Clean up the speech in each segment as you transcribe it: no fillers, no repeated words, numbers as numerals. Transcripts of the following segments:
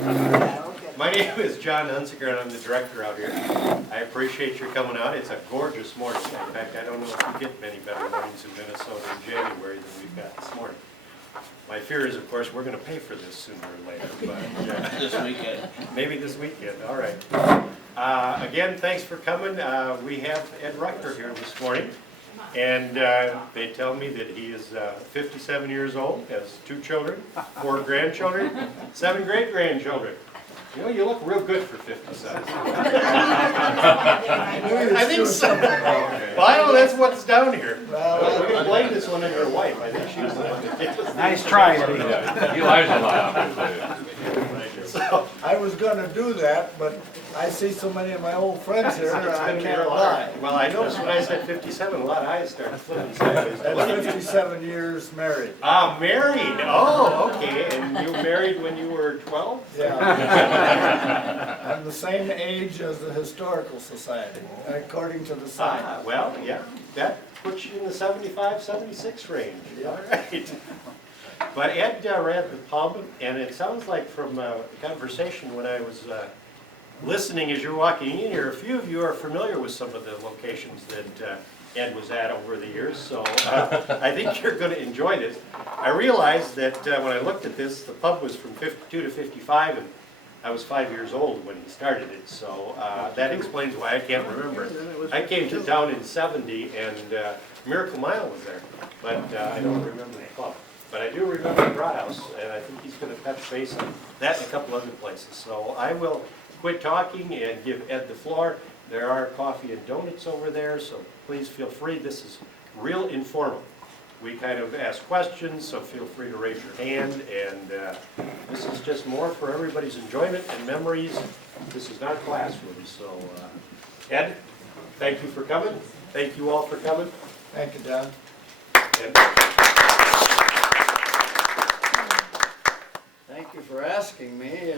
My name is John Hunziker, and I'm the director out here. I appreciate your coming out. It's a gorgeous morning. In fact, I don't know if you get many better mornings in Minnesota in January than we've got this morning. My fear is, of course, we're going to pay for this sooner or later, but This weekend. maybe this weekend. All right. Again, thanks for coming. We have Ed Rucker here this morning, and they tell me that he is 57 years old, has 2 children, 4 grandchildren, 7 great-grandchildren. You know, you look real good for 57. I think so. Well, I know that's what's down here. Well, we're going to blame this one on your wife. I think she was the one that did this. Nice try, Eddie. He lies a lot, obviously. So, I was gonna do that, but I see so many of my old friends here, it's I gonna be can't real lie. hard. Well, I noticed when I said 57, a lot of eyes started flipping sideways. That's 57 years married. Ah, married. Oh, okay. And you married when you were 12? Yeah. I'm the same age as the Historical Society, according to the sign. Well, yeah, that puts you in the 75, 76 range. All right. But Ed ran the pub, and it sounds like from a conversation when I was listening as you're walking in here, a few of you are familiar with some of the locations that Ed was at over the years, so I think you're going to enjoy this. I realized that when I looked at this, the pub was from 52 to 55, and I was 5 years old when he started it, so that explains why I can't remember it. I came to town in 70, and Miracle Mile was there, but I don't remember the pub. But I do remember the Brothouse, and I think he's going to touch base on that and a couple other places. So I will quit talking and give Ed the floor. There are coffee and donuts over there, so please feel free. This is real informal. We kind of ask questions, so feel free to raise your hand. And this is just more for everybody's enjoyment and memories. This is not a classroom. So Ed, thank you for coming. Thank you all for coming. Thank you, Don. And Thank you for asking me.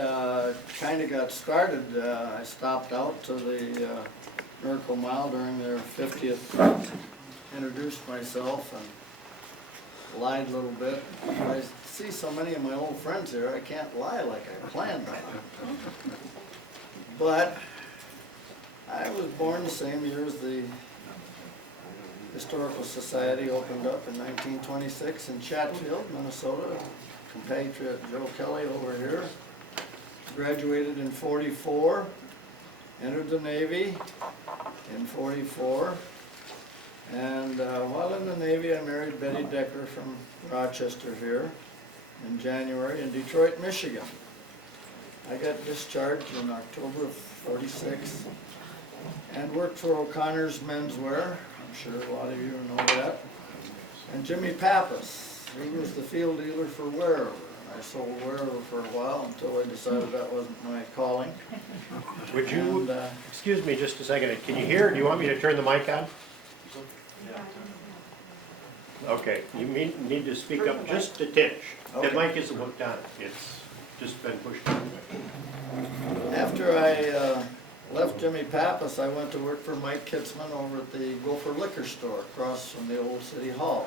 Kind of got started. I stopped out to the Miracle Mile during their 50th, introduced myself and lied a little bit. I see so many of my old friends here, I can't lie like I planned on. But I was born the same year as the Historical Society opened up in 1926 in Chatfield, Minnesota. Compatriot Joe Kelly over here. Graduated in 44, entered the Navy in 44, and while in the Navy I married Betty Decker from Rochester here in January in Detroit, Michigan. I got discharged in October of 46 and worked for O'Connor's Menswear. I'm sure a lot of you know that. And Jimmy Pappas. He was the field dealer for Wearover. I sold Wearover for a while until I decided that wasn't my calling. would you, And, excuse me just a second, can you hear? Do you want me to turn the mic on? Okay, you need to speak up just a tinge. The mic isn't hooked on, it's just been pushed on. After I left Jimmy Pappas, I went to work for Mike Kitzman over at the Gopher Liquor Store across from the old City Hall.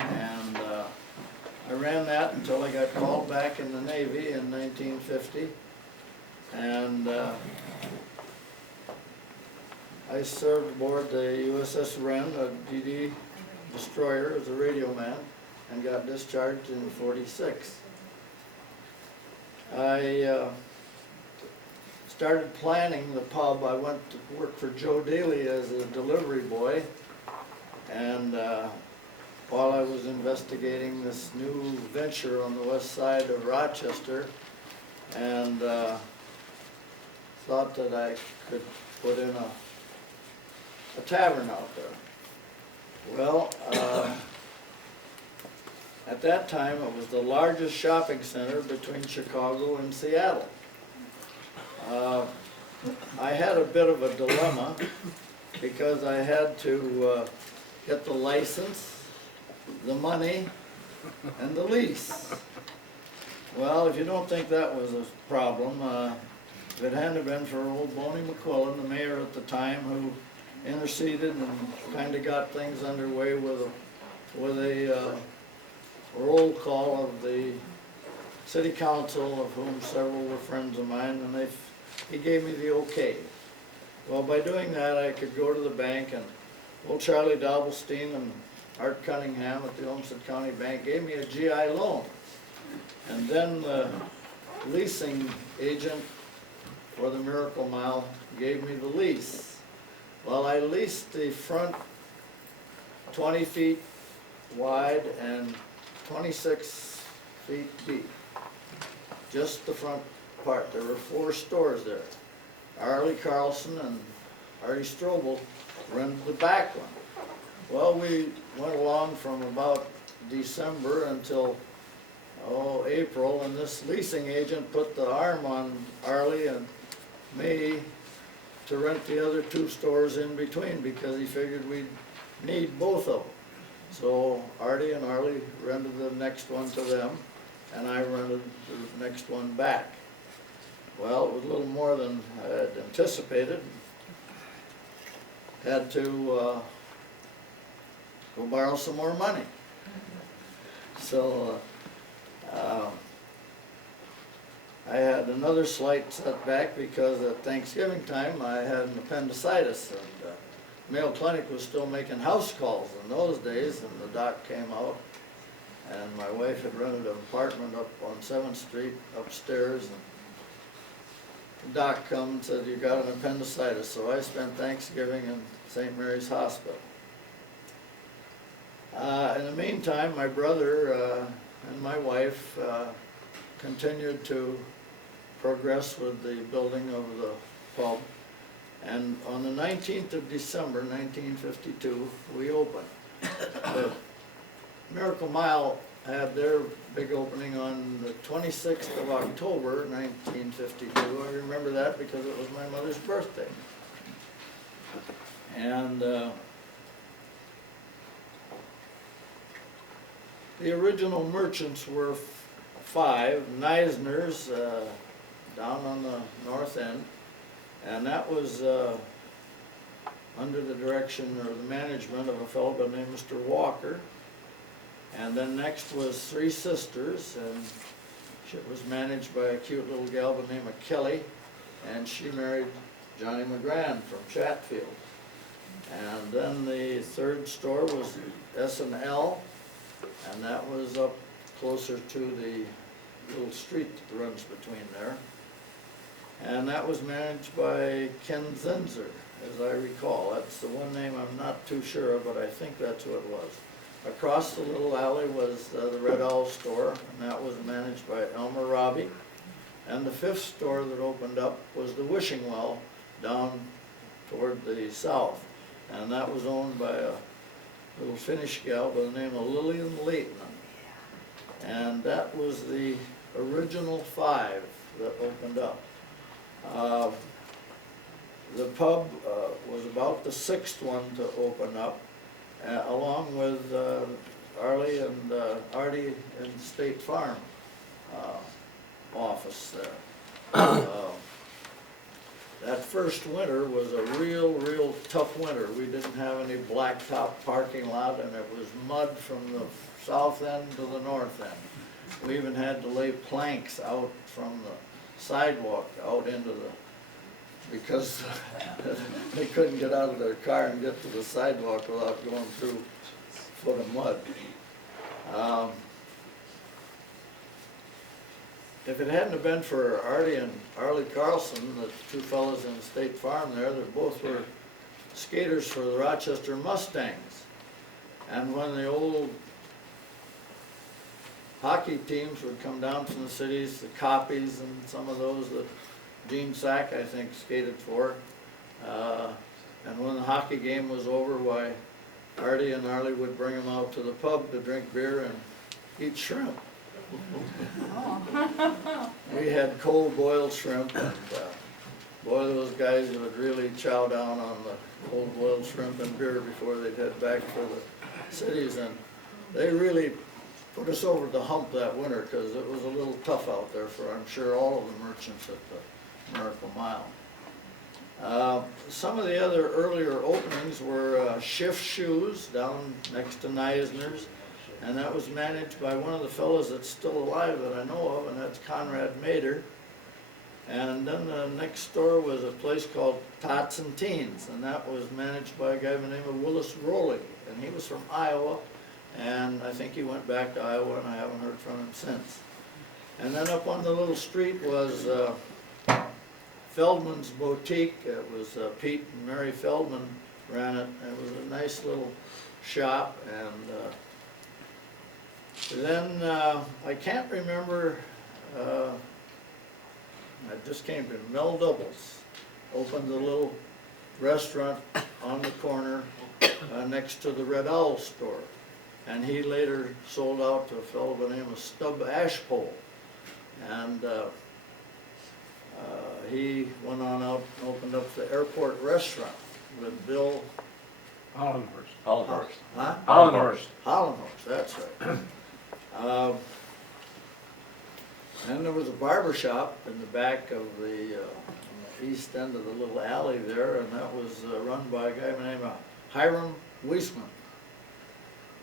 And I ran that until I got called back in the Navy in 1950. And I served aboard the USS Wren, a DD destroyer, as a radio man, and got discharged in 46. I started planning the pub. I went to work for Joe Daly as a delivery boy, and while I was investigating this new venture on the west side of Rochester, and thought that I could put in a tavern out there. Well, at that time it was the largest shopping center between Chicago and Seattle. I had a bit of a dilemma because I had to get the license, the money, and the lease. Well, if you don't think that was a problem, if it hadn't been for old Boney McQuillan, the mayor at the time, who interceded and kind of got things underway with a roll call of the city council, of whom several were friends of mine, and he gave me the okay. Well, by doing that, I could go to the bank, and old Charlie Doublestein and Art Cunningham at the Olmsted County Bank gave me a GI loan. And then the leasing agent for the Miracle Mile gave me the lease. Well, I leased the front 20 feet wide and 26 feet deep. Just the front part. There were 4 stores there. Arlie Carlson and Artie Strobel rented the back one. Well, we went along from about December until, April, and this leasing agent put the arm on Arlie and me to rent the other 2 stores in between because he figured we'd need both of them. So Artie and Arlie rented the next one to them, and I rented the next one back. Well, it was a little more than I had anticipated. Had to go borrow some more money. So I had another slight setback because at Thanksgiving time I had an appendicitis, and Mayo Clinic was still making house calls in those days, and the doc came out, and my wife had rented an apartment up on 7th Street upstairs, and the doc come and said, "You got an appendicitis." So I spent Thanksgiving in St. Mary's Hospital. In the meantime, my brother and my wife continued to progress with the building of the pub. And on the 19th of December, 1952, we opened. The Miracle Mile had their big opening on the 26th of October, 1952. I remember that because it was my mother's birthday. And the original merchants were 5, Neisner's down on the north end, and that was under the direction or the management of a fellow by the name of Mr. Walker. And then next was 3 Sisters, and it was managed by a cute little gal by the name of Kelly, and she married Johnny McGran from Chatfield. And then the 3rd store was S&L, and that was up closer to the little street that runs between there. And that was managed by Ken Zinzer, as I recall. That's the one name I'm not too sure of, but I think that's who it was. Across the little alley was the Red Owl store, and that was managed by Elmer Robbie. And the 5th store that opened up was the Wishing Well down toward the south. And that was owned by a little Finnish gal by the name of Lillian Leitman. And that was the original 5 that opened up. The pub was about the 6th one to open up, along with Artie and State Farm office there. That first winter was a real tough winter. We didn't have any blacktop parking lot, and it was mud from the south end to the north end. We even had to lay planks out from the sidewalk out into the, because they couldn't get out of their car and get to the sidewalk without going through a foot of mud. If it hadn't have been for Artie and Arlie Carlson, the 2 fellows in State Farm there, they both were skaters for the Rochester Mustangs. And when the old hockey teams would come down from the cities, the Copies and some of those that Gene Sack, I think, skated for. And when the hockey game was over, why, Artie and Arlie would bring them out to the pub to drink beer and eat shrimp. We had cold boiled shrimp, and boy, those guys would really chow down on the cold boiled shrimp and beer before they'd head back for the cities. And they really put us over the hump that winter because it was a little tough out there for, I'm sure, all of the merchants at the Miracle Mile. Some of the other earlier openings were Shift Shoes down next to Neisner's, And that was managed by one of the fellows that's still alive that I know of, and that's Conrad Mader. And then the next door was a place called Tots and Teens, and that was managed by a guy by the name of Willis Rowley, and he was from Iowa, and I think he went back to Iowa, and I haven't heard from him since. And then up on the little street was Feldman's Boutique. It was Pete and Mary Feldman ran it. It was a nice little shop, and then I can't remember, I just came to Mel Doubles, opened a little restaurant on the corner next to the Red Owl store. And he later sold out to a fellow by the name of Stub Ashpole. And he went on out and opened up the airport restaurant with Bill Hollenhurst. Hollenhurst. Huh? Hollenhurst. Hollenhurst, that's right. Then there was a barber shop in the back of the, on the east end of the little alley there, and that was run by a guy by the name of Hiram Weisman.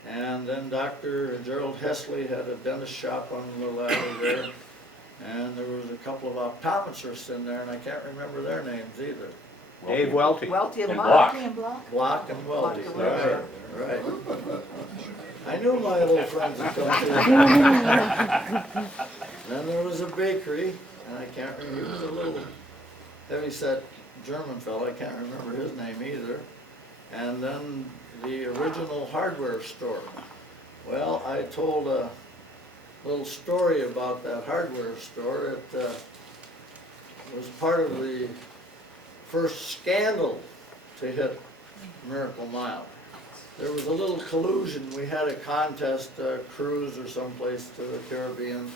And then Dr. Gerald Hesley had a dentist shop on the little alley there, and there was a couple of optometrists in there, and I can't remember their names either. Dave Welty. Welty and And Block. Block. Block and Welty, Block and right, right. I knew my old friends would come through. Then there was a bakery, and I can't remember, he was a little heavy-set German fellow, I can't remember his name either. And then the original hardware store. Well, I told a little story about that hardware store. It was part of the first scandal to hit Miracle Mile. There was a little collusion. We had a contest, a cruise or someplace to the Caribbean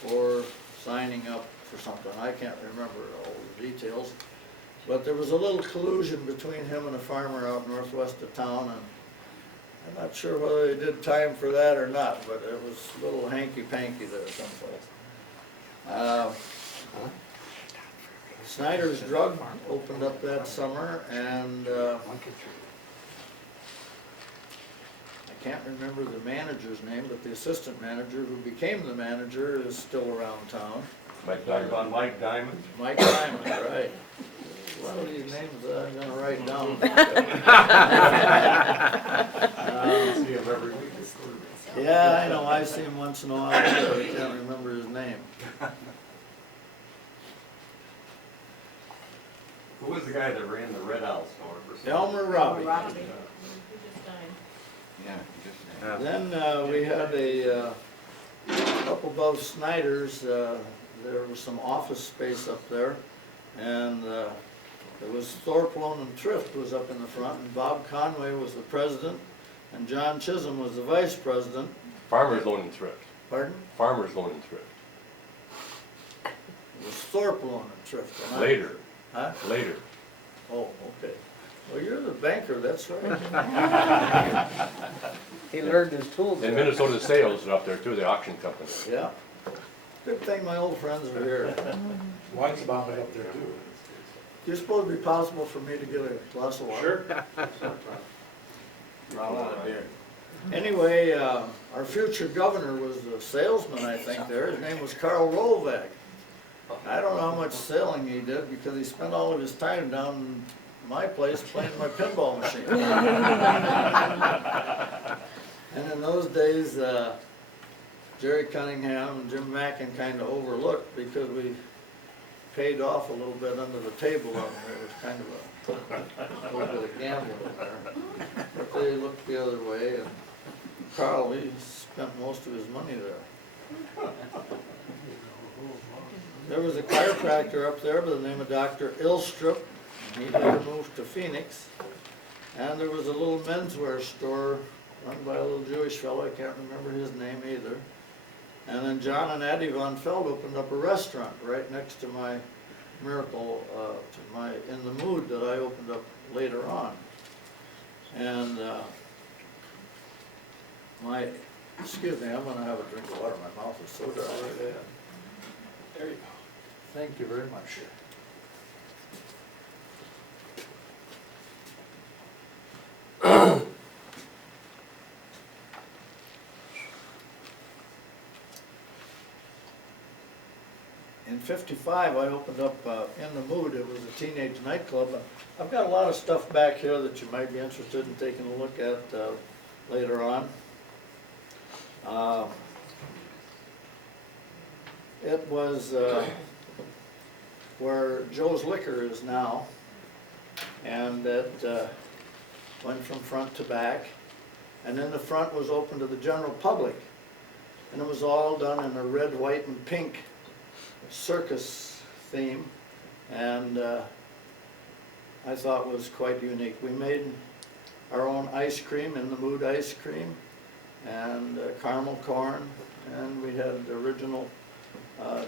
for signing up for something. I can't remember all the details. But there was a little collusion between him and a farmer out northwest of town, and I'm not sure whether they did time for that or not, but it was a little hanky-panky there someplace. Snyder's Drug opened up that summer, and I can't remember the manager's name, but the assistant manager who became the manager is still around town. Mike Diamond. Mike Diamond. Mike Diamond, right. A lot of these names that I'm gonna write down. See him every week. Yeah, I know, I see him once in a while, but I can't remember his name. Who was the guy that ran the Red Owl store? Elmer Robbie. Robbie. Yeah. Then we had up above Snyder's, there was some office space up there, and it was Thorpe Loan and Thrift was up in the front, and Bob Conway was the president, and John Chisholm was the vice president. Farmers Loan and Thrift. Pardon? Farmers Loan and Thrift. It was Thorpe Loan and Thrift. And Later. Huh? Later. Oh, okay. Well, you're the banker, that's right. He learned his tools. And Minnesota Sales are up there too, the auction company. Yeah. Good thing my old friends are here. White's Bob up there too. Do you suppose it'd be possible for me to get a glass of water? Sure. Anyway, our future governor was a salesman, I think, there. His name was Carl Rolvac. I don't know how much selling he did because he spent all of his time down in my place playing my pinball machine. And in those days, Jerry Cunningham and Jim Mackin kind of overlooked because we paid off a little bit under the table on there. It was kind of a little bit of gambling there. But they looked the other way, and Carl, he spent most of his money there. There was a chiropractor up there by the name of Dr. Ilstrup. He later moved to Phoenix. And there was a little menswear store run by a little Jewish fellow, I can't remember his name either. And then John and Addie Von Feld opened up a restaurant right next to my Miracle, to my In the Mood that I opened up later on. And excuse me, I'm gonna have a drink of water, my mouth is so dry right there. There you go. Thank you very much. '55, I opened up In the Mood. It was a teenage nightclub. I've got a lot of stuff back here that you might be interested in taking a look at later on. It was where Joe's Liquor is now, and it went from front to back. And then the front was open to the general public. And it was all done in a red, white, and pink circus theme. And I thought was quite unique. We made our own ice cream, In the Mood ice cream, and caramel corn. And we had the original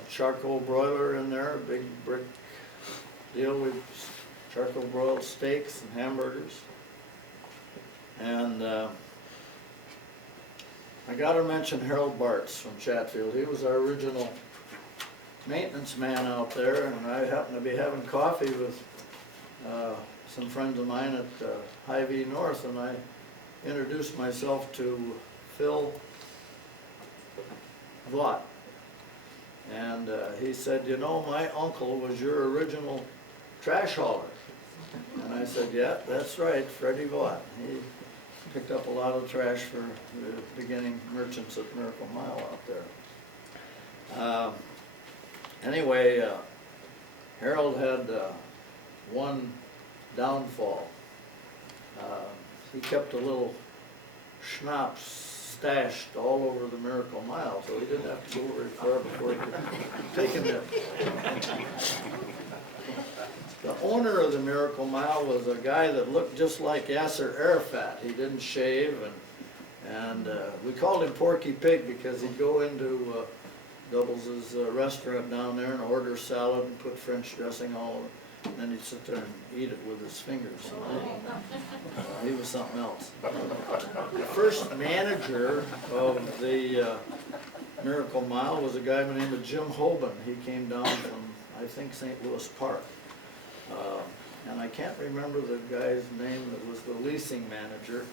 charcoal broiler in there, a big brick deal with charcoal broiled steaks and hamburgers. And I gotta mention Harold Bartz from Chatfield. He was our original maintenance man out there, and I happened to be having coffee with some friends of mine at Hy-Vee North, and I introduced myself to Phil Vaught. And he said, you know, my uncle was your original trash hauler. And I said, yeah, that's right, Freddie Vaught. He picked up a lot of trash for the beginning merchants at Miracle Mile out there. Anyway, Harold had one downfall. He kept a little schnapps stashed all over the Miracle Mile, so he didn't have to go very far before he could take a nip. The owner of the Miracle Mile was a guy that looked just like Yasser Arafat. He didn't shave, and we called him Porky Pig because he'd go into Doubles' restaurant down there and order salad and put French dressing all over it. And then he'd sit there and eat it with his fingers. He was something else. The first manager of the Miracle Mile was a guy by the name of Jim Hoban. He came down from, I think, St. Louis Park. And I can't remember the guy's name that was the leasing manager,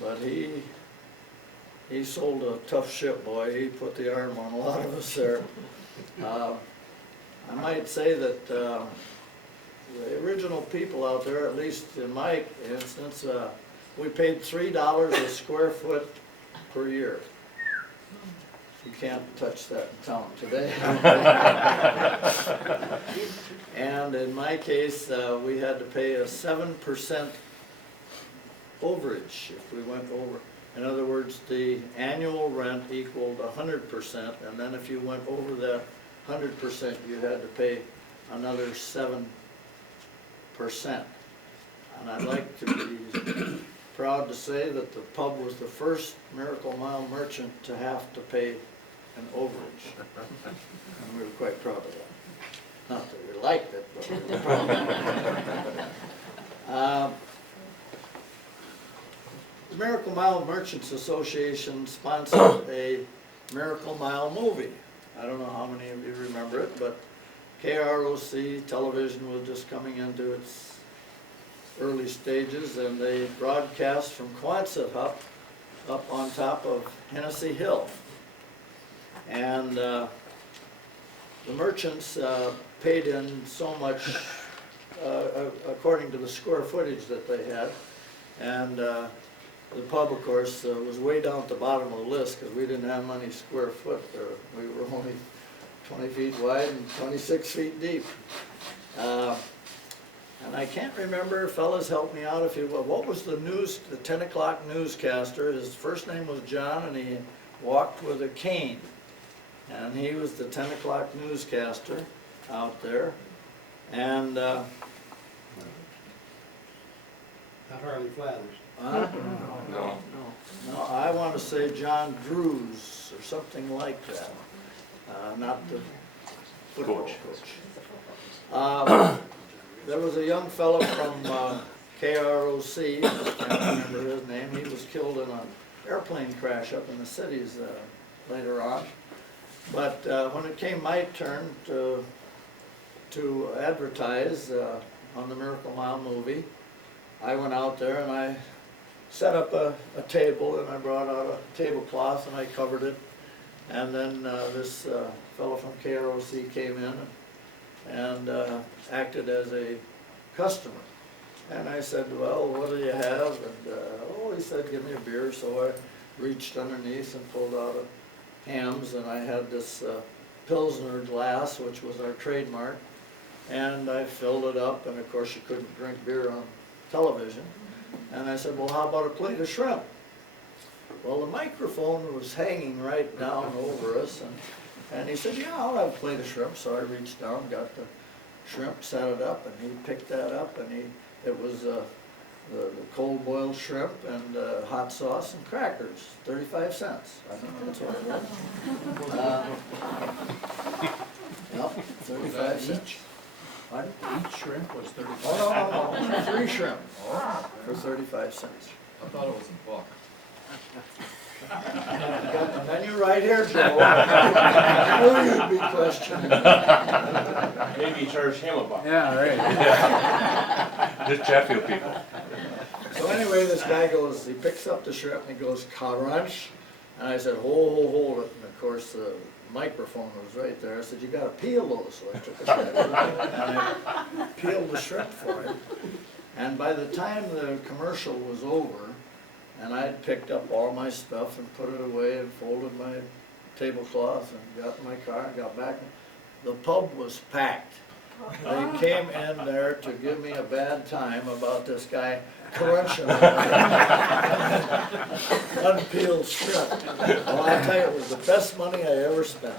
but he sold a tough ship, boy. He put the arm on a lot of us there. I might say that the original people out there, at least in my instance, we paid $3 a square foot per year. You can't touch that in town today. And in my case, we had to pay a 7% overage if we went over. In other words, the annual rent equaled 100%, and then if you went over that 100%, you had to pay another 7%. And I'd like to be proud to say that the pub was the first Miracle Mile merchant to have to pay an overage. And we were quite proud of that. Not that we liked it, but we were proud of it. The Miracle Mile Merchants Association sponsored a Miracle Mile movie. I don't know how many of you remember it, but KROC television was just coming into its early stages, and they broadcast from Quonset up on top of Hennessy Hill. And the merchants paid in so much according to the square footage that they had. And the pub, of course, was way down at the bottom of the list because we didn't have many square foot. We were only 20 feet wide and 26 feet deep. And I can't remember, fellas, help me out if you will. What was the 10 o'clock newscaster? His first name was John, and he walked with a cane. And he was the 10 o'clock newscaster out there. And Not Harley Flathers. No. No, I want to say John Drews or something like that. Not the football coach. There was a young fellow from KROC, I can't remember his name. He was killed in an airplane crash up in the cities later on. But when it came my turn to advertise on the Miracle Mile movie, I went out there and I set up a table, and I brought out a tablecloth and I covered it, And then this fellow from KROC came in and acted as a customer. And I said, well, what do you have? And oh, he said, give me a beer. So I reached underneath and pulled out a Hamm's, and I had this Pilsner glass, which was our trademark. And I filled it up, and of course you couldn't drink beer on television. And I said, well, how about a plate of shrimp? Well, the microphone was hanging right down over us, and he said, yeah, I'll have a plate of shrimp. So I reached down, got the shrimp, set it up, and he picked that up, and it was the cold boiled shrimp and hot sauce and crackers, 35 cents. I think that's what it was. Yep, 35 cents. Pardon? Each shrimp was 35. Oh, no, 3 shrimp for 35 cents. I thought it was a buck. You got the menu right here, Joe. I knew you'd be questioning. Maybe charge him a buck. Yeah, right. Just Chatfield people. So anyway, this guy goes, he picks up the shrimp and he goes, crunch. And I said, hold it. And of course, the microphone was right there. I said, you gotta peel those. So I took a shrimp and I peeled the shrimp for him. And by the time the commercial was over, and I'd picked up all my stuff and put it away and folded my tablecloth and got in my car and got back, the pub was packed. They came in there to give me a bad time about this guy crunching unpeeled shrimp. Well, I'll tell you, it was the best money I ever spent.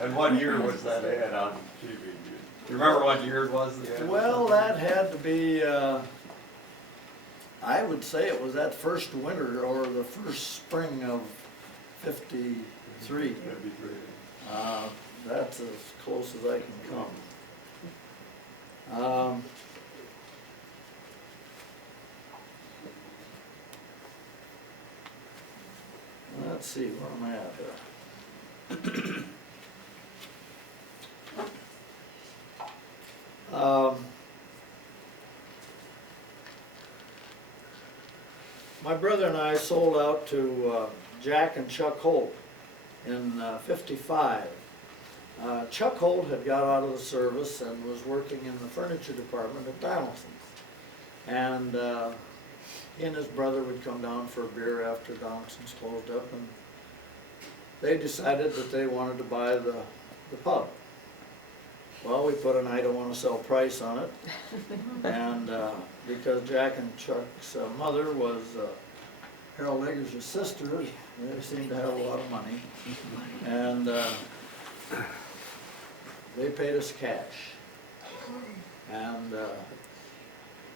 And what year was that ad on TV? Do you remember what year it was? The ad? Well, that had to be, I would say it was that first winter or the first spring of '53. 53. That's as close as I can come. Let's see, where am I at here? My brother and I sold out to Jack and Chuck Holt in '55. Chuck Holt had got out of the service and was working in the furniture department at Donaldson's. And he and his brother would come down for a beer after Donaldson's closed up, and they decided that they wanted to buy the pub. Well, we put an I don't want to sell price on it, and because Jack and Chuck's mother was Harold Egger's sister, they seemed to have a lot of money, and they paid us cash, and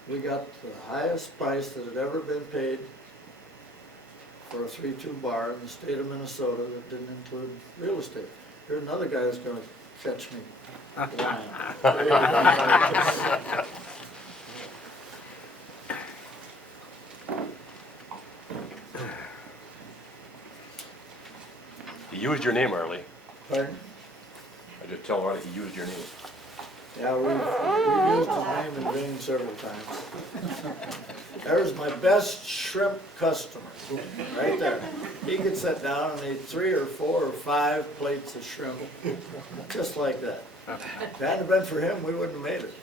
we got the highest price that had ever been paid for a 3-2 bar in the state of Minnesota that didn't include real estate. Here's another guy that's going to catch me lying. He used your name, Arlie. Pardon? I just tell Arlie he used your name. Yeah, we've used his name in vain several times. There's my best shrimp customer, right there. He could sit down and eat 3 or 4 or 5 plates of shrimp, just like that. If it hadn't been for him, we wouldn't have made it.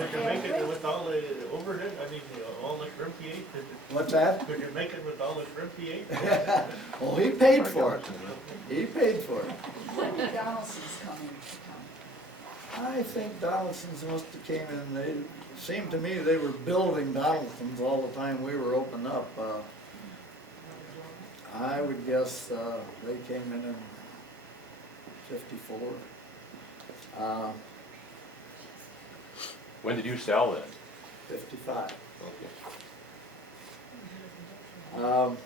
Could you make it with all the overhead, I mean, all the shrimp he ate? What's that? Could you make it with all the shrimp he ate? Well, he paid for it. He paid for it. When did Donaldson's coming to town? I think Donaldson's must have came in, they, seemed to me they were building Donaldson's all the time we were opened up. I would guess they came in '54. When did you sell then? 55. Okay.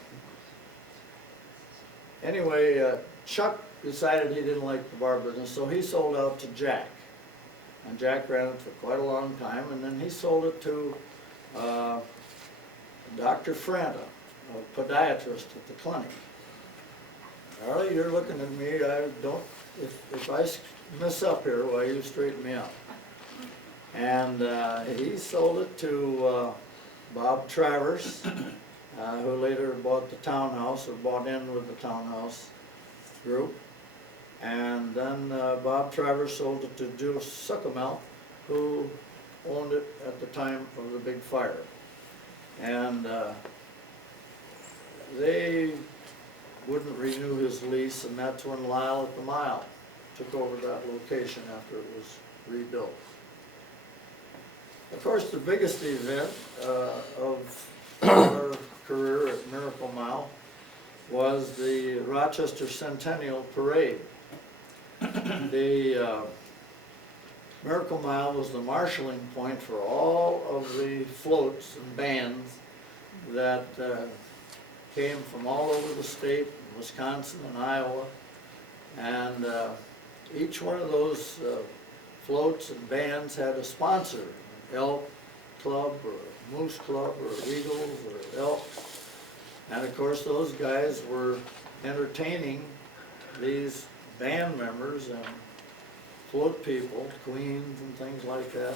Anyway, Chuck decided he didn't like the bar business, so he sold out to Jack. And Jack ran it for quite a long time, and then he sold it to Dr. Franta, a podiatrist at the clinic. Arlie, you're looking at me, I don't, if I mess up here, well, you straighten me out. And he sold it to Bob Travers who later bought the townhouse, or bought in with the townhouse group. And then Bob Travers sold it to Joe Suckamel, who owned it at the time of the big fire. And they wouldn't renew his lease, and that's when Lyle at the Mile took over that location after it was rebuilt. Of course, the biggest event of our career at Miracle Mile was the Rochester Centennial Parade. The Miracle Mile was the marshalling point for all of the floats and bands that came from all over the state, Wisconsin and Iowa. And each one of those floats and bands had a sponsor, Elk Club or Moose Club or Eagles or Elk. And of course those guys were entertaining these band members and float people, queens and things like that.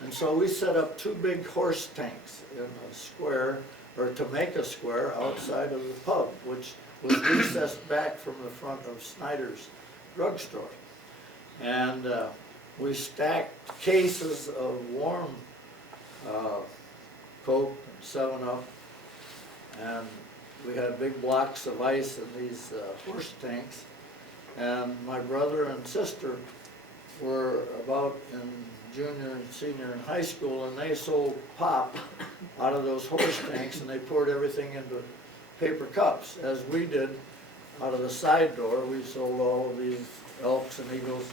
And so we set up two big horse tanks in a square, or to make a square outside of the pub, which was recessed back from the front of Snyder's drugstore. And we stacked cases of warm Coke and 7-Up, and we had big blocks of ice in these horse tanks. And my brother and sister were about in junior and senior in high school, and they sold pop out of those horse tanks, and they poured everything into paper cups, as we did out of the side door. We sold all of these Elks and Eagles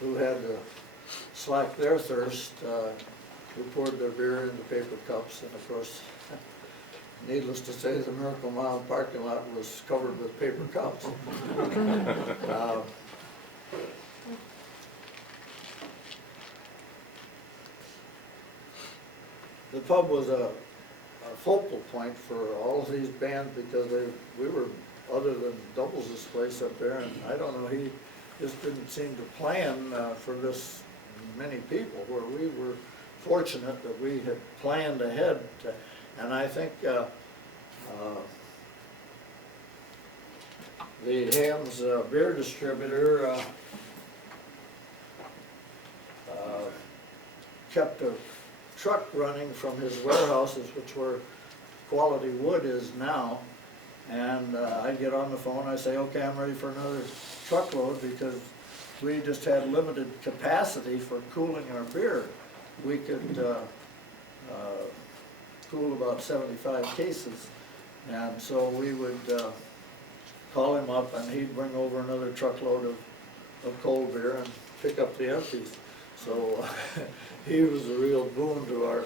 who had to slack their thirst, who poured their beer into paper cups. And of course, needless to say, the Miracle Mile parking lot was covered with paper cups. The pub was a focal point for all of these bands, because we were, other than Doubles' place up there, and I don't know, he just didn't seem to plan for this many people, where we were fortunate that we had planned ahead. And I think the Ham's beer distributor kept a truck running from his warehouses, which where Quality Wood is now. And I'd get on the phone, I'd say, okay, I'm ready for another truckload, because we just had limited capacity for cooling our beer. We could cool about 75 cases. And so we would call him up, and he'd bring over another truckload of cold beer and pick up the empties. So he was a real boon to our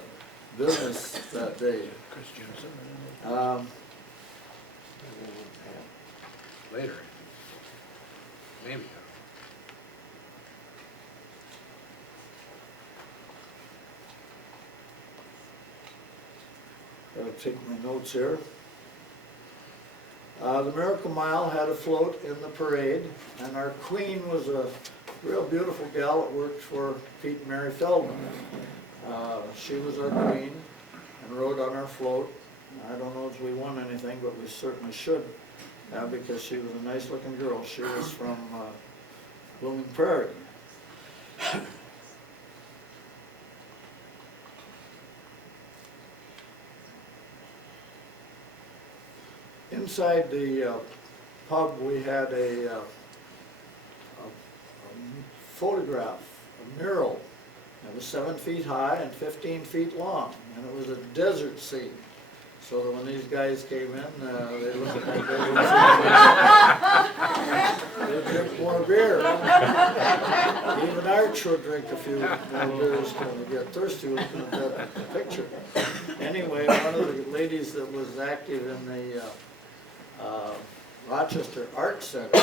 business that day. Later. Maybe. I'll take my notes here. The Miracle Mile had a float in the parade, and our queen was a real beautiful gal that worked for Pete and Mary Feldman. She was our queen and rode on our float. I don't know if we won anything, but we certainly should, because she was a nice looking girl. She was from Blooming Prairie. Inside the pub, we had a photograph, a mural. It was 7 feet high and 15 feet long, and it was a desert scene. So that when these guys came in, they looked at that desert scene. They'd drink more beer. Even Arch would drink a few more beers when we get thirsty looking at that picture. Anyway, one of the ladies that was active in the Rochester Art Center,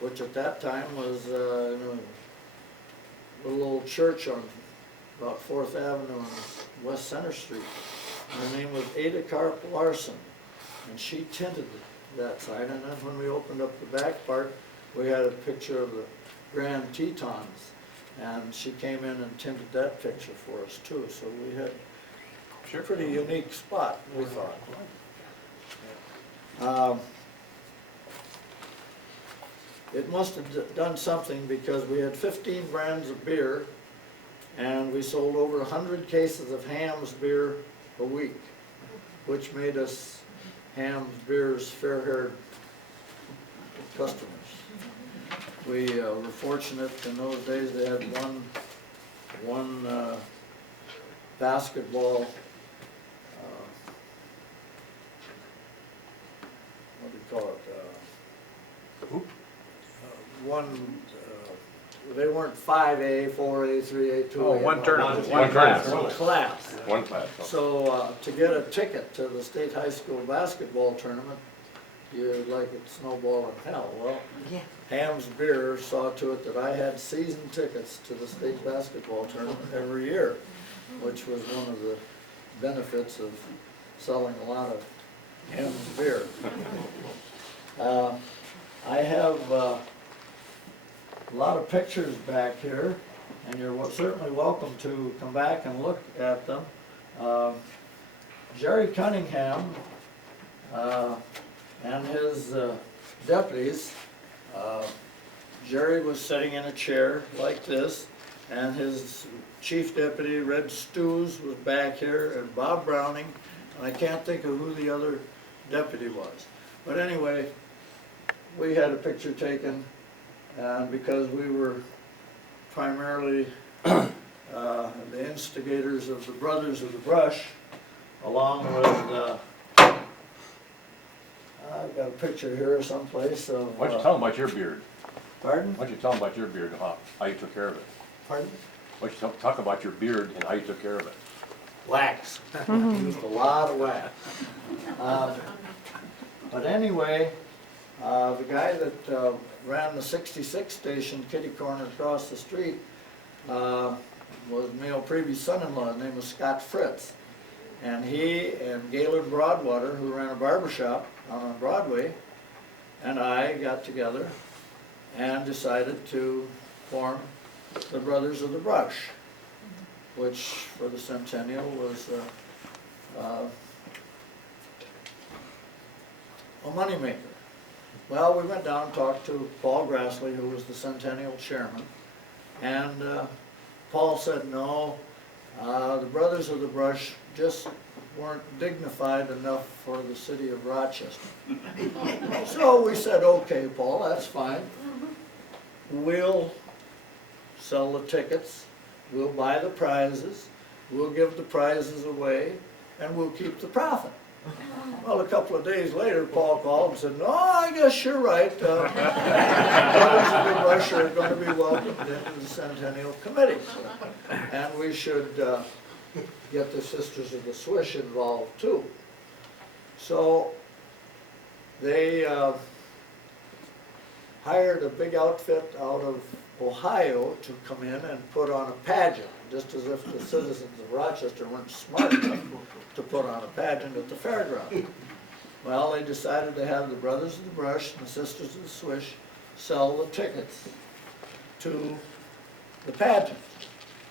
which at that time was in a little old church on about 4th Avenue and West Center Street. Her name was Ada Karp Larson, and she tinted that sign. And then when we opened up the back part, we had a picture of the Grand Tetons, and she came in and tinted that picture for us too. So we had a pretty unique spot, we thought. It must have done something because we had 15 brands of beer and we sold over 100 cases of Ham's beer a week, which made us Ham's Beer's fair-haired customers. We were fortunate in those days. They had one basketball, what do you call it? They weren't 5A, 4A, 3A, 2A. Oh, one tournament. One class. One class. One class. So to get a ticket to the state high school basketball tournament, you'd like it snowball in hell. Well, Ham's Beer saw to it that I had season tickets to the state basketball tournament every year, which was one of the benefits of selling a lot of Ham's Beer. I have a lot of pictures back here, and you're certainly welcome to come back and look at them. Jerry Cunningham and his deputies, Jerry was sitting in a chair like this, and his chief deputy, Red Stews, was back here, and Bob Browning, and I can't think of who the other deputy was. But anyway, we had a picture taken, and because we were primarily the instigators of the Brothers of the Brush, along with, I've got a picture here someplace of... Why don't you tell them about your beard? Pardon? Why don't you tell them about your beard and how you took care of it? Pardon? Why don't you talk about your beard and how you took care of it? Wax. Used a lot of wax. But anyway, the guy that ran the 66 station kitty corner across the street was Mayo Preby's son-in-law. His name was Scott Fritz. And he and Galen Broadwater, who ran a barbershop out on Broadway, and I got together and decided to form the Brothers of the Brush, which for the centennial was a moneymaker. Well, we went down and talked to Paul Grassley, who was the centennial chairman, and Paul said, no, the Brothers of the Brush just weren't dignified enough for the city of Rochester. So we said, okay, Paul, that's fine. We'll sell the tickets, we'll buy the prizes, we'll give the prizes away, and we'll keep the profit. Well, a couple of days later, Paul called and said, no, I guess you're right. Brothers of the Brush are going to be welcomed into the Centennial Committee. And we should get the Sisters of the Swish involved too. So they hired a big outfit out of Ohio to come in and put on a pageant, just as if the citizens of Rochester weren't smart enough to put on a pageant at the fairground. Well, they decided to have the Brothers of the Brush and the Sisters of the Swish sell the tickets to the pageant.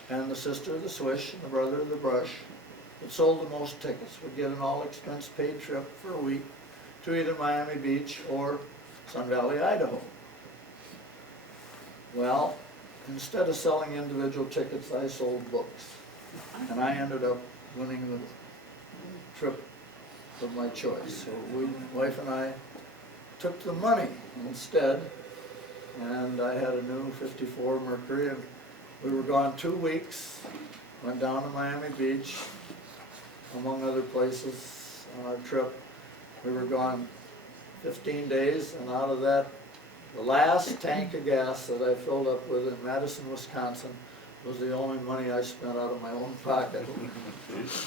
And the Sister of the Swish and the Brother of the Brush that sold the most tickets would get an all-expense-paid trip for a week to either Miami Beach or Sun Valley, Idaho. Well, instead of selling individual tickets, I sold books. And I ended up winning the trip of my choice. So my wife and I took the money instead, and I had a new 54 Mercury, and we were gone 2 weeks, went down to Miami Beach, among other places on our trip. We were gone 15 days, and out of that, the last tank of gas that I filled up with in Madison, Wisconsin, was the only money I spent out of my own pocket.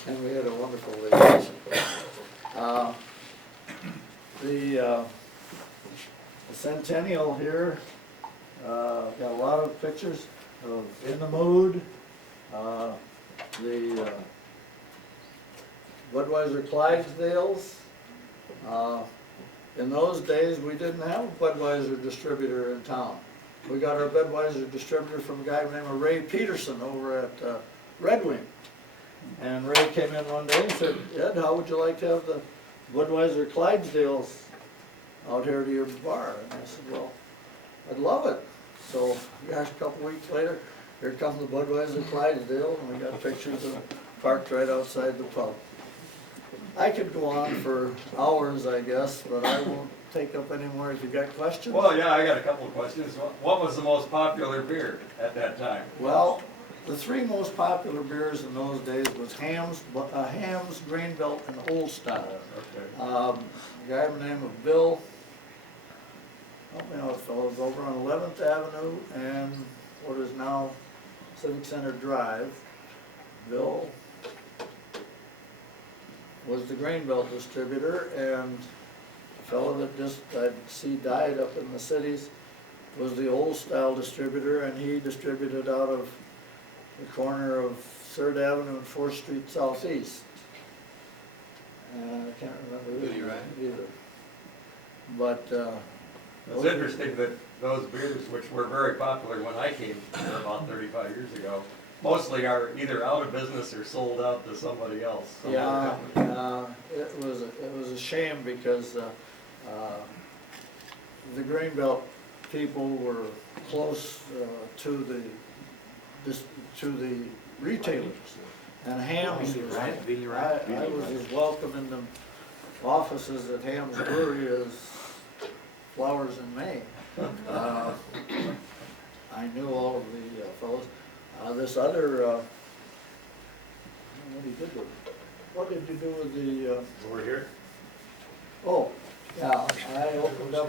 And we had a wonderful vacation. The Centennial here, got a lot of pictures of In the Mood, the Budweiser Clydesdales. In those days, we didn't have a Budweiser distributor in town. We got our Budweiser distributor from a guy named Ray Peterson over at Red Wing. And Ray came in one day and said, Ed, how would you like to have the Budweiser Clydesdales out here to your bar. And I said, well, I'd love it. So, gosh, a couple weeks later, here comes the Budweiser Clydesdale, and we got pictures of parked right outside the pub. I could go on for hours, I guess, but I won't take up any more. If you got questions? Well, yeah, I got a couple of questions. What was the most popular beer at that time? Well, the three most popular beers in those days was Hamm's, Grain Belt, and Old Style. Okay. A guy by the name of Bill, help me out, fellas, over on 11th Avenue and what is now Civic Center Drive. Bill was the Grain Belt distributor, and the fellow that just I'd see died up in the cities was the Old Style distributor, and he distributed out of the corner of 3rd Avenue and 4th Street Southeast. I can't remember his name either. But It's interesting that those beers, which were very popular when I came here about 35 years ago, mostly are either out of business or sold out to somebody else. some other yeah, company. it was a shame because the Grain Belt people were close to the retailers, and Hamm's was, I was as welcome in the offices at Hamm's Brewery as flowers in May. I knew all of the fellows. This other, what did you do with the, Over here? oh, yeah, I opened up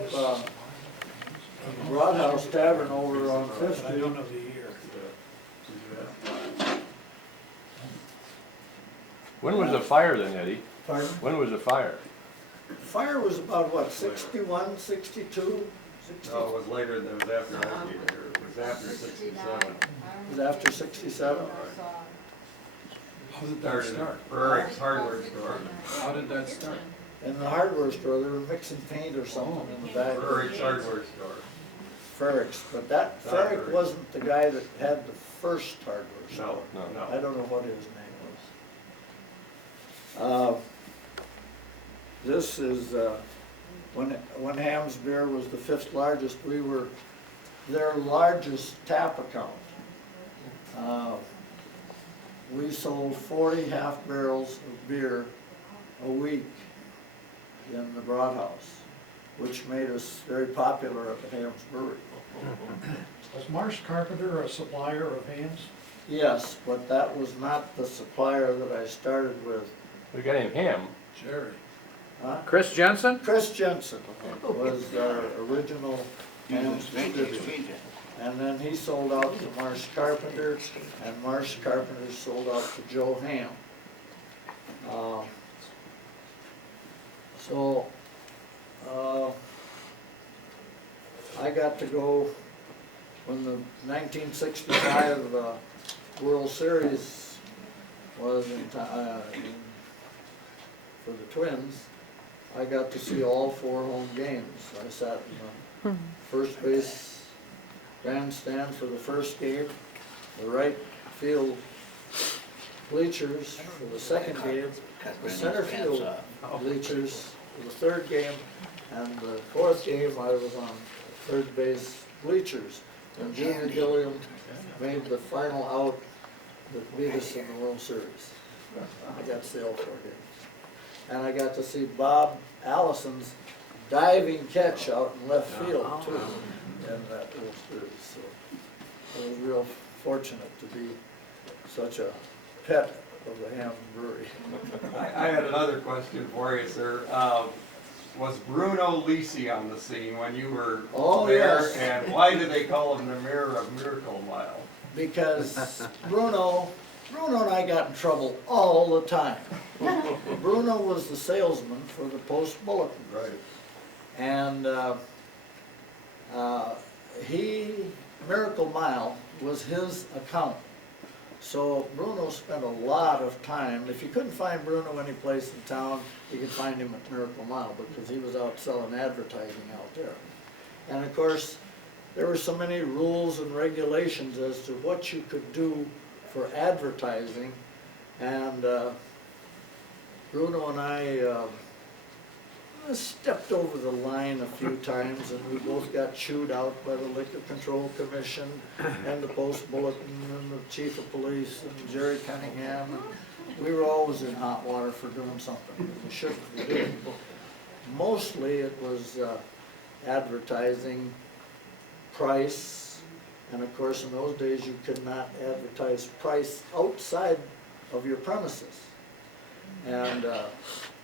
Broadhouse Tavern over on Fifth Street. I don't know the year. When was the fire then, Eddie? Pardon? When was the fire? Fire was about, what, 61, 62? No, it was later than, it was after I came here. It was after 67. It was after 67? How did that Started start? at Eric's hardware store. How did that start? In the hardware store, they were mixing paint or something in the back. Eric's hardware store. Ferrick's, but that Ferrick wasn't the guy that had the first hardware store. No, I no. don't know what his name was. This is, when Hamm's Beer was the 5th largest, we were their largest tap account. We sold 40 half barrels of beer a week in the Broadhouse, which made us very popular at the Hamm's Brewery. Was Marsh Carpenter a supplier of Hamm's? Yes, but that was not the supplier that I started with. The guy named Ham. Jerry. Huh? Chris Jensen? Chris Jensen was our original Hamm's distributor. And then he sold out to Marsh Carpenter, and Marsh Carpenter sold out to Joe Ham. I got to go when the 1965 World Series was for the Twins. I got to see all 4 home games. I sat in the first base grandstand for the first game, the right field bleachers for the second game, the center field bleachers for the 3rd game, and the 4th game I was on 3rd base bleachers. And Junior Gilliam made the final out that beat us in the World Series. I got to see all 4 games. And I got to see Bob Allison's diving catch out in left field too in that World Series. So I was real fortunate to be such a pet of the Hamm's Brewery. I had another question for you, sir. Was Bruno Lisi on the scene when you were Oh, there? yes. And why do they call him the Mirror of Miracle Mile? Because Bruno and I got in trouble all the time. Bruno was the salesman for the Post Bulletin. Right. And Miracle Mile was his account. So Bruno spent a lot of time. If you couldn't find Bruno any place in town, you could find him at Miracle Mile because he was out selling advertising out there. And of course, there were so many rules and regulations as to what you could do for advertising. And Bruno and I stepped over the line a few times, and we both got chewed out by the Liquor Control Commission and the Post Bulletin and the Chief of Police and Jerry Cunningham. And we were always in hot water for doing something that we shouldn't be doing. Mostly it was advertising, price, and of course in those days you could not advertise price outside of your premises. And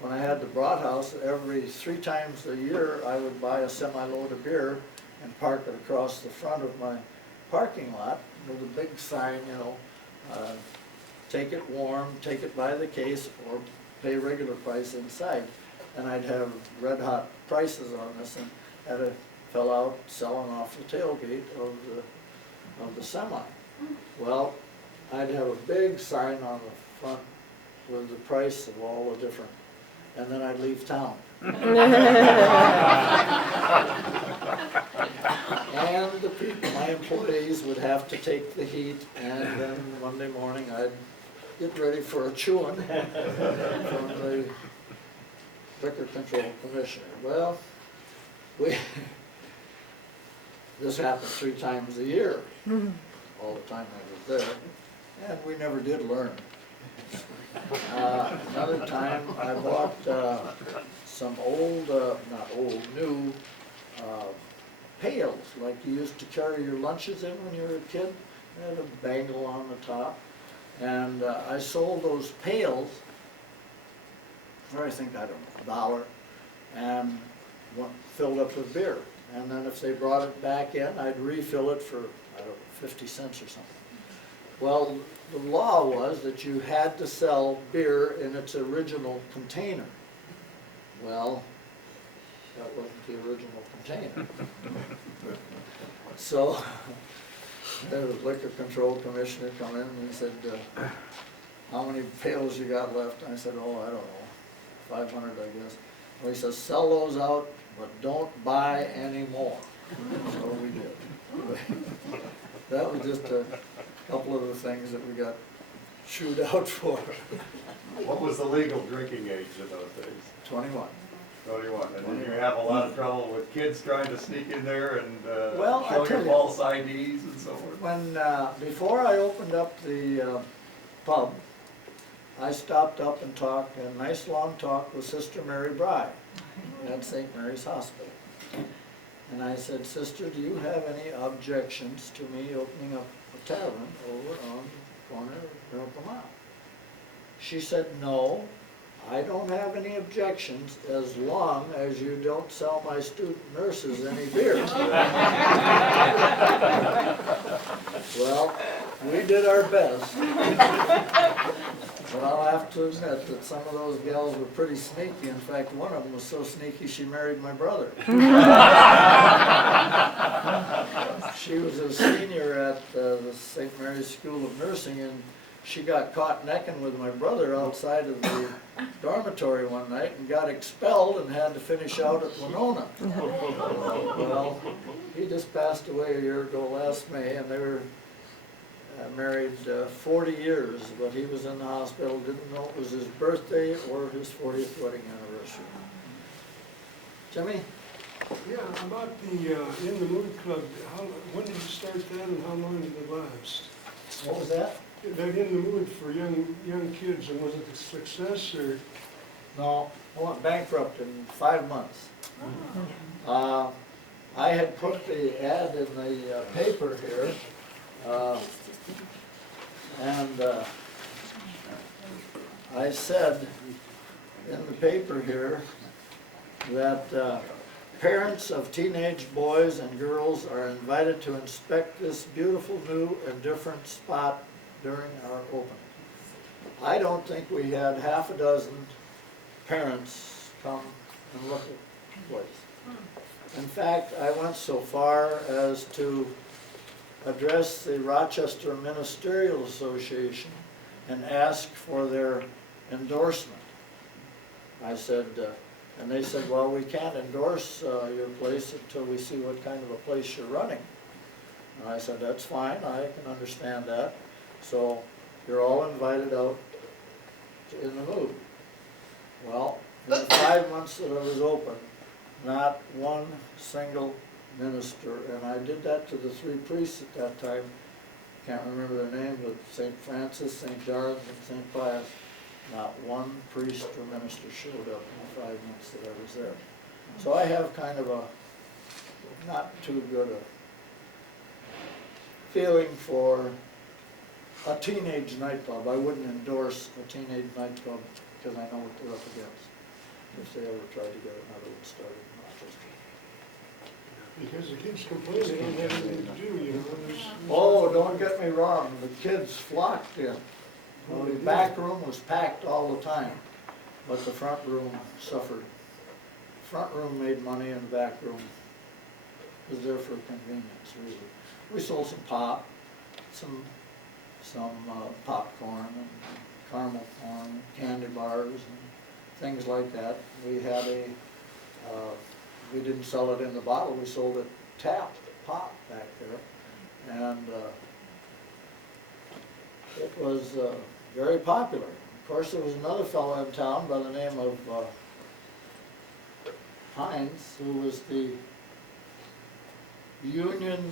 when I had the Broad House, every 3 times a year I would buy a semi-load of beer and park it across the front of my parking lot with a big sign, you know, take it warm, take it by the case, or pay regular price inside. And I'd have red hot prices on this, and had a fellow out selling off the tailgate of the semi. Well, I'd have a big sign on the front with the price of all the different, and then I'd leave town. And the people, my employees, would have to take the heat, and then Monday morning I'd get ready for a chewing from the Liquor Control Commissioner. Well, this happened 3 times a year, all the time I was there, and we never did learn. Another time I bought some old, not old, new pails, like you used to carry your lunches in when you were a kid. They had a bangle on the top. And I sold those pails for, I think, I don't know, $1, and filled up with beer. And then if they brought it back in, I'd refill it for, I don't know, 50 cents or something. Well, the law was that you had to sell beer in its original container. Well, that wasn't the original container. So, the Liquor Control Commissioner come in and he said, how many pails you got left? And I said, oh, I don't know, 500, I guess. Well, he says, sell those out, but don't buy any more. So we did. That was just a couple of the things that we got chewed out for. What was the legal drinking age in those days? 21. 21, and did you have a lot of trouble with kids trying to sneak in there and Well, I show tell your you, false IDs and so forth? When, before I opened up the pub, I stopped up and talked, a nice long talk with Sister Mary Bry at St. Mary's Hospital. And I said, Sister, do you have any objections to me opening up a tavern over on the corner of Miracle Mile? She said, no, I don't have any objections as long as you don't sell my student nurses any beer. Well, we did our best. But I'll have to admit that some of those gals were pretty sneaky. In fact, one of them was so sneaky she married my brother. She was a senior at the St. Mary's School of Nursing, and she got caught necking with my brother outside of the dormitory one night and got expelled and had to finish out at Winona. Well, he just passed away a year ago last May, and they were married 40 years, but he was in the hospital, didn't know it was his birthday or his 40th wedding anniversary. Jimmy? Yeah, about the In the Mood Club, when did you start that and how long did it last? What was that? That In the Mood for young kids, and was it a success or? No, I went bankrupt in 5 months. I had put the ad in the paper here, and I said in the paper here that parents of teenage boys and girls are invited to inspect this beautiful new and different spot during our opening. I don't think we had half a dozen parents come and look at the place. In fact, I went so far as to address the Rochester Ministerial Association and ask for their endorsement. I said, and they said, well, we can't endorse your place until we see what kind of a place you're running. And I said, that's fine, I can understand that. So you're all invited out In the Mood. Well, in the 5 months that I was open, not one single minister, and I did that to the 3 priests at that time. Can't remember their names, but St. Francis, St. John, and St. Pius. Not one priest or minister showed up in the 5 months that I was there. So I have kind of a not too good a feeling for a teenage nightclub. I wouldn't endorse a teenage nightclub because I know what they're up against if they ever tried to get another one started in Rochester. Because the kids complain they don't have anything to do, you know, there's. Oh, don't get me wrong, the kids flocked in. Oh, they The did. back room was packed all the time, but the front room suffered. Front room made money and the back room was there for convenience, really. We sold some pop, some popcorn and caramel corn, candy bars and things like that. We had we didn't sell it in the bottle, we sold it tapped, pop back there. And it was very popular. Of course, there was another fellow in town by the name of Hines, who was the union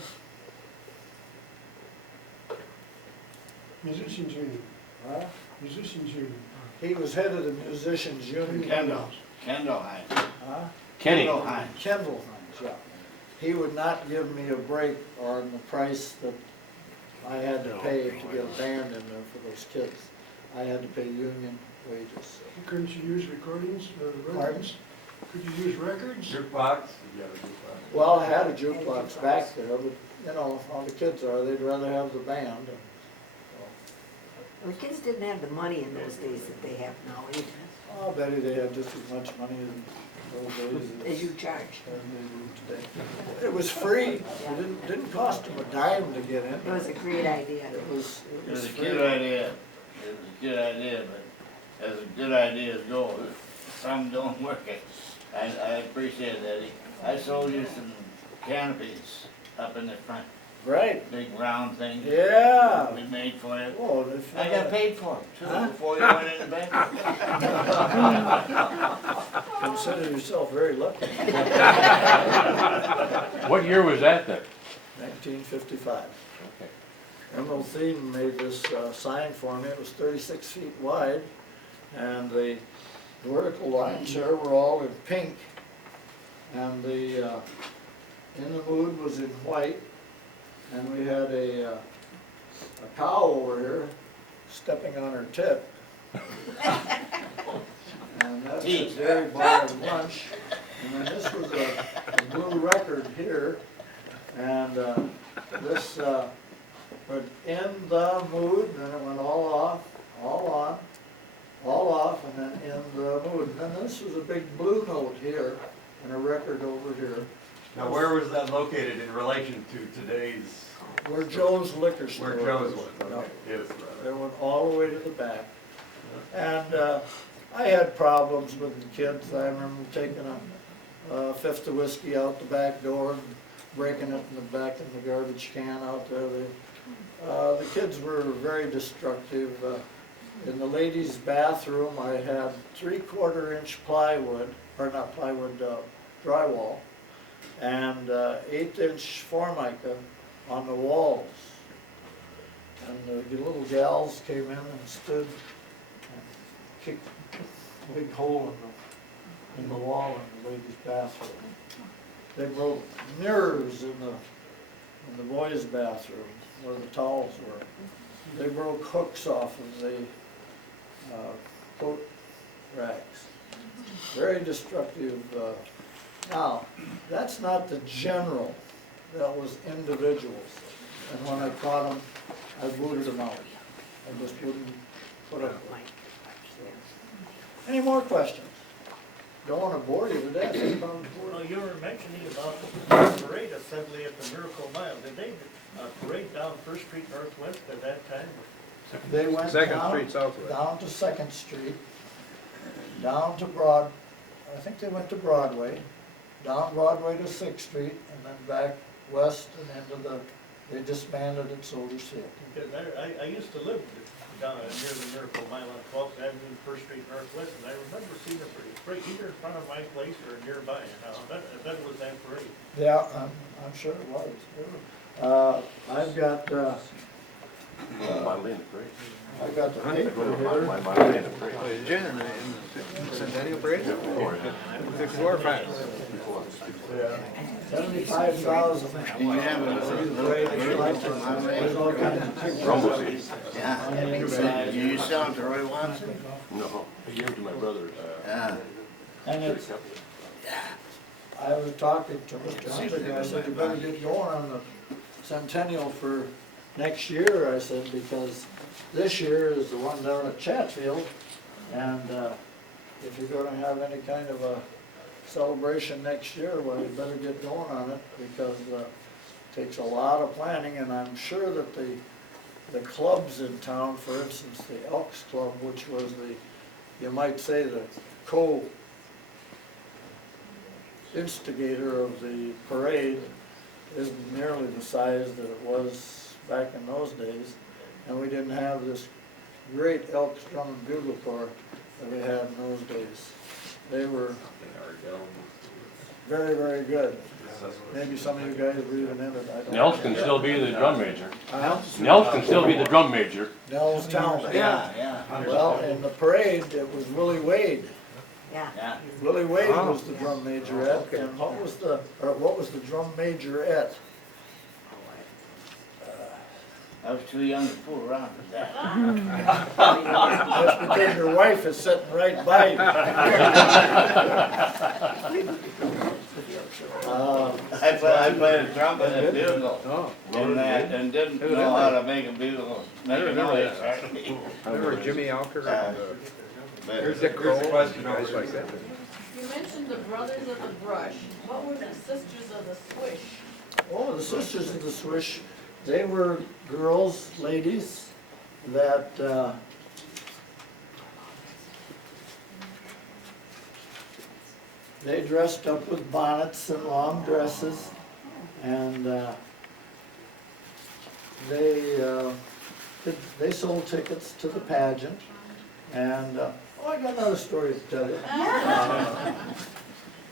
Musicians union, musicians union. he was head of the musicians union. Kendall Hines. Huh? Kenny. Kendall Hines. Kendall Hines, yeah. He would not give me a break on the price that I had to pay to get a band in there for those kids. I had to pay union wages. Couldn't you use recordings, Pardon? records? Could you use records? Jukebox? You got a jukebox? Well, I had a jukebox back there, but, you know, all the kids are, they'd rather have the band. And, Well, the kids didn't have the money in those days that they have now either, I'll bet you they had just as much money in those days as you charge. as they do today. It was free, it didn't cost them a dime to get in. It was a great idea. It was It was a free. good idea. It was a good idea, but as good ideas go, some don't work it. I appreciate it, Eddie. I sold you some canopies up in the front, Right, big round thing. yeah. We made for you. Oh, if, I got paid for them too, Huh? before you went in the bank. consider yourself very lucky. What year was that then? 1955. Okay. Emerald Thien made this sign for me. It was 36 feet wide, and the vertical lines here were all in pink, and the in the mood was in white, and we had a cow over here stepping on her tip. And that's a dairy bar and lunch. And then this was a blue record here, and this went in the mood, and then it went all off, all on, all off, and then in the mood. And then this was a big blue note here, and a record over here. Now, where was that located in relation to today's, Where Joe's Liquor Store where Joe's is. was? No, Okay, yes, they went all the way to the back. And I had problems with the kids. I remember taking a fifth of whiskey out the back door and breaking it in the back in the garbage can out there. The kids were very destructive. In the ladies' bathroom, I had 3/4-inch plywood, or not plywood, drywall, and 1/8-inch formica on the walls. And the little gals came in and stood and kicked a big hole in the wall in the ladies' bathroom. They broke mirrors in the boys' bathroom where the towels were. They broke hooks off of the coat racks. Very destructive. Now, that's not the general. That was individuals. And when I caught them, I booted them out. I just wouldn't put up with it. So. Any more questions? Don't want to bore you to death. Well, you were mentioning about the parade assembly at the Miracle Mile. Did they parade down First Street Northwest at that time? They went Second down, Street Southwest. down to Second Street, down to I think they went to Broadway, down Broadway to Sixth Street, and then back west and into they disbanded at Soldier's Field. Because I used to live down near the Miracle Mile on 12th Avenue, First Street Northwest, and I remember seeing a parade either in front of my place or nearby, and I bet it was that parade. Yeah, I'm sure it was. I've got, Modeling the parade. I've got the paper My here. modeling the parade. Oh, did you in the Centennial Parade? 54 or 5? 75,000. Did you have Rumble seats. Yeah. Did you sell them to Roy Watson? No, I gave them to my brothers. Yeah. And it's, I was talking to Mr. Hunter, I said, you better get going on the Centennial for next year, I said, because this year is the one down at Chatfield, and if you're gonna have any kind of a celebration next year, well, you better get going on it, because it takes a lot of planning, and I'm sure that the clubs in town, for instance, the Elks Club, which was the, you might say, the instigator of the parade, isn't nearly the size that it was back in those days, and we didn't have this great Elks Drum and Bugle Corps that we had in those days. They were very, very good. Maybe some of you guys were even in it, I don't know. Nels can still be the drum major. Huh? Nels can still be the drum major. Nels Town, Yeah, yeah. Well, in the parade, it was Willie Wade. Yeah. Yeah. Willie Wade was the drum majorette, and what was the drum majorette? I was too young to fool around with that. That's because your wife is sitting right by you. I played a trumpet and bugle, Oh, and didn't know how to make a bugle, make a remember noise, that. hardly. remember Jimmy Alker? But There's Dick Here's a Kroll, question guys over like that. You mentioned the Brothers of the Brush. What were the Sisters of the Swish? Oh, the Sisters of the Swish, they were girls, ladies, that, they dressed up with bonnets and long dresses, and, they sold tickets to the pageant, and, oh, I got another story to tell you.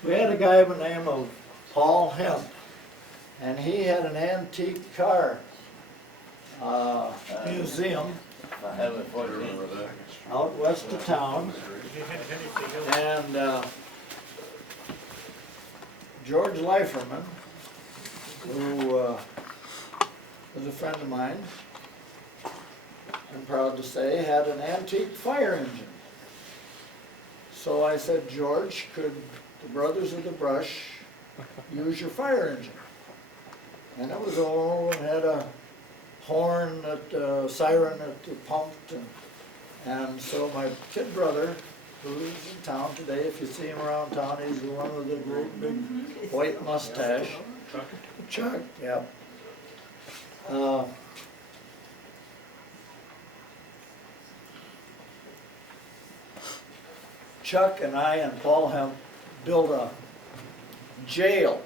We had a guy by the name of Paul Hemp, and he had an antique car museum I have a 14. out west of town, and George Leiferman, who was a friend of mine, I'm proud to say, had an antique fire engine. So I said, George, could the Brothers of the Brush use your fire engine? And it was old and had a horn that, siren that pumped, and so my kid brother, who's in town today, if you see him around town, he's the one with the great big white mustache. Chuck, yeah. Chuck and I and Paul Hemp built a jail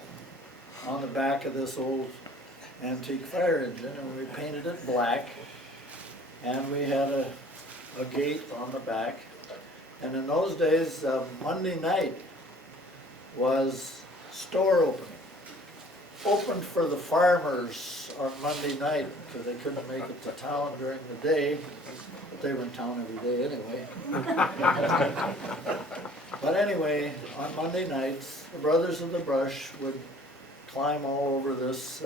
on the back of this old antique fire engine, and we painted it black, and we had a gate on the back. And in those days, Monday night was store opening. Opened for the farmers on Monday night, because they couldn't make it to town during the day, but they were in town every day anyway. But anyway, on Monday nights, the Brothers of the Brush would climb all over this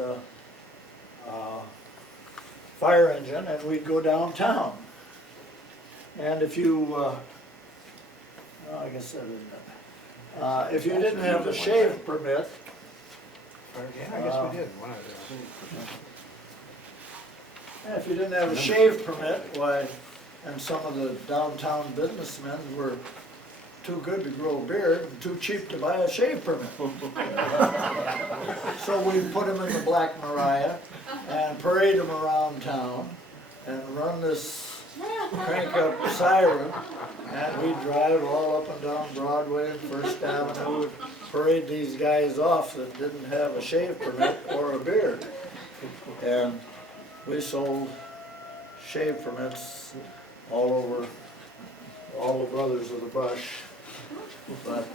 fire engine, and we'd go downtown. And if you, I guess that isn't it. If you didn't have a shave permit, Yeah, I guess we did. One of if you didn't have a shave permit, why, and some of the downtown businessmen were too good to grow a beard and too cheap to buy a shave permit. So we put them in the Black Maria and parade them around town and run this crank up siren, and we drive all up and down Broadway and First Avenue, parade these guys off that didn't have a shave permit or a beard. And we sold shave permits all over, all the brothers of the brush. But,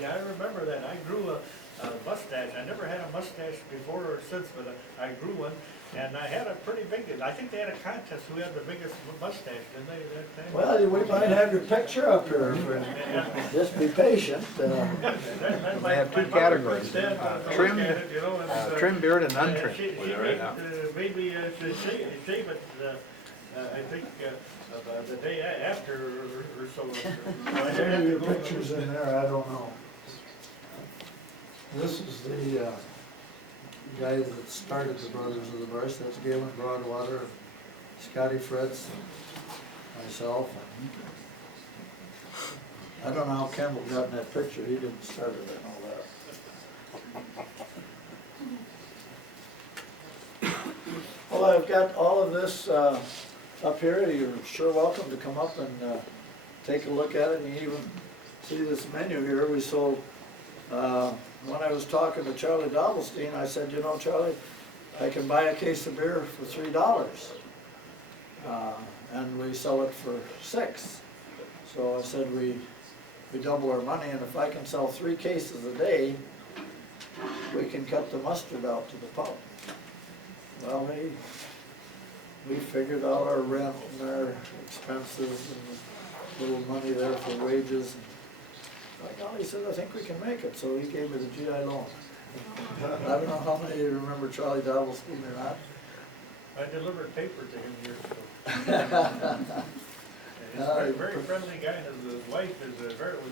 Yeah, I remember that. I grew a mustache. I never had a mustache before or since, but I grew one. And I had a pretty big, I think they had a contest who had the biggest mustache, didn't they, that time? well, we might have your picture up here. Just be patient. They have two categories, trim beard and untrimmed. She maybe shave it, I think, the day after or so. Maybe your picture's in there, I don't know. This is the guy that started the Brothers of the Brush. That's Galen Broadwater, Scotty Fritz, myself. I don't know how Campbell got in that picture. He didn't start it, I know that. Well, I've got all of this up here. You're sure welcome to come up and take a look at it. And you even see this menu here. We sold, when I was talking to Charlie Dobbelstein, I said, you know, Charlie, I can buy a case of beer for $3. And we sell it for $6. So I said we double our money, and if I can sell 3 cases a day, we can cut the mustard out to the pub. Well, we figured out our rent and our expenses and a little money there for wages. He said, I think we can make it, so he gave me the GI loan. I don't know how many of you remember Charlie Dobbelstein or not. I delivered paper to him years ago. He's a very friendly guy, and his wife was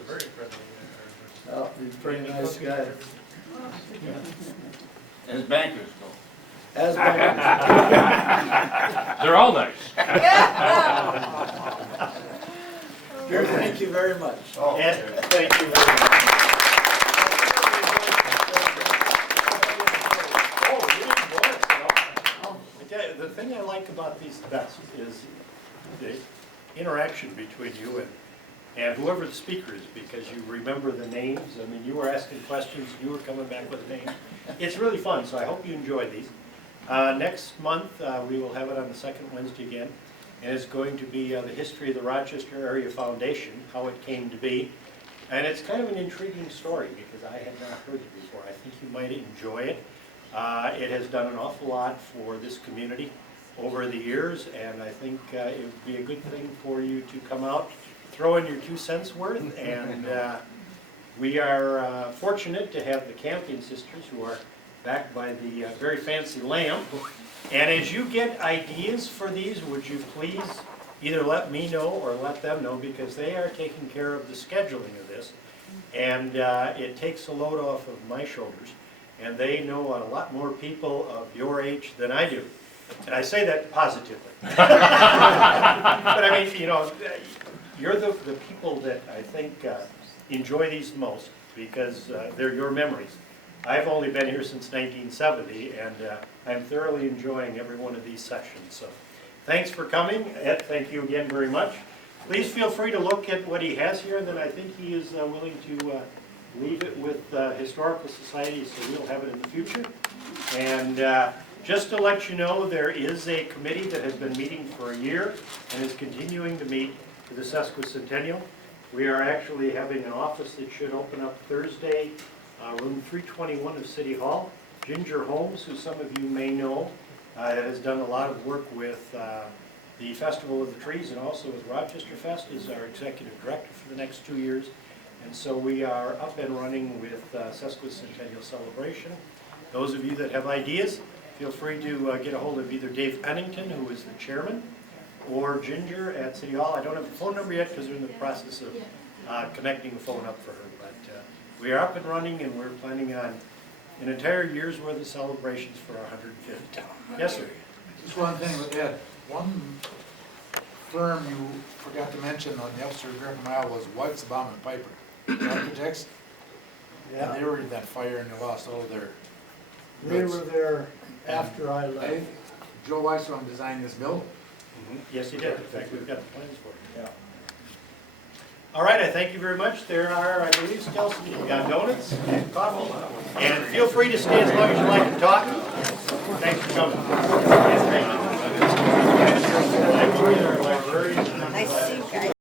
very friendly. Oh, he's a pretty nice guy. As bankers go. As They're all nice. Dear, thank you very much. Ed, thank you very much. Oh, you didn't want it, no. Okay, the thing I like about these best is the interaction between you and whoever the speaker is, because you remember the names. I mean, you were asking questions, you were coming back with names. It's really fun, so I hope you enjoy these. Next month, we will have it on the second Wednesday again, and it's going to be the history of the Rochester Area Foundation, how it came to be. And it's kind of an intriguing story because I had not heard it before. I think you might enjoy it. It has done an awful lot for this community over the years, and I think it would be a good thing for you to come out, throw in your 2 cents worth, and we are fortunate to have the Campion sisters, who are backed by the very fancy lamp. And as you get ideas for these, would you please either let me know or let them know, because they are taking care of the scheduling of this, and it takes a load off of my shoulders, and they know a lot more people of your age than I do. And I say that positively. But I mean, you know, you're the people that I think enjoy these most, because they're your memories. I've only been here since 1970, and I'm thoroughly enjoying every one of these sessions. So thanks for coming. Ed, thank you again very much. Please feel free to look at what he has here, and then I think he is willing to leave it with Historical Society, so we'll have it in the future. And just to let you know, there is a committee that has been meeting for a year and is continuing to meet for the sesquicentennial. We are actually having an office that should open up Thursday, room 321 of City Hall. Ginger Holmes, who some of you may know, has done a lot of work with the Festival of the Trees and also with Rochester Fest, is our executive director for the next 2 years. And so we are up and running with sesquicentennial celebration. Those of you that have ideas, feel free to get a hold of either Dave Pennington, who is the chairman, or Ginger at City Hall. I don't have a phone number yet because they're in the process of connecting the phone up for her. But we are up and running, and we're planning on an entire year's worth of celebrations for our 150th. Yes, sir. Just one thing with Ed, one firm you forgot to mention on the upstairs Griffin Mile was Weitzbaum and Piper, the architects. Yeah, And they were in that fire and they lost all their they goods. were there after I I left. think Joe Weitzbaum designed this mill. Yes, he did. In fact, we've got the plans for it. Yeah. All right, I thank you very much. There are, I believe, still some donuts and coffee. And feel free to stay as long as you like to talk. Thanks for coming. Yes, thank you. I joined our librarian. Nice to see you guys.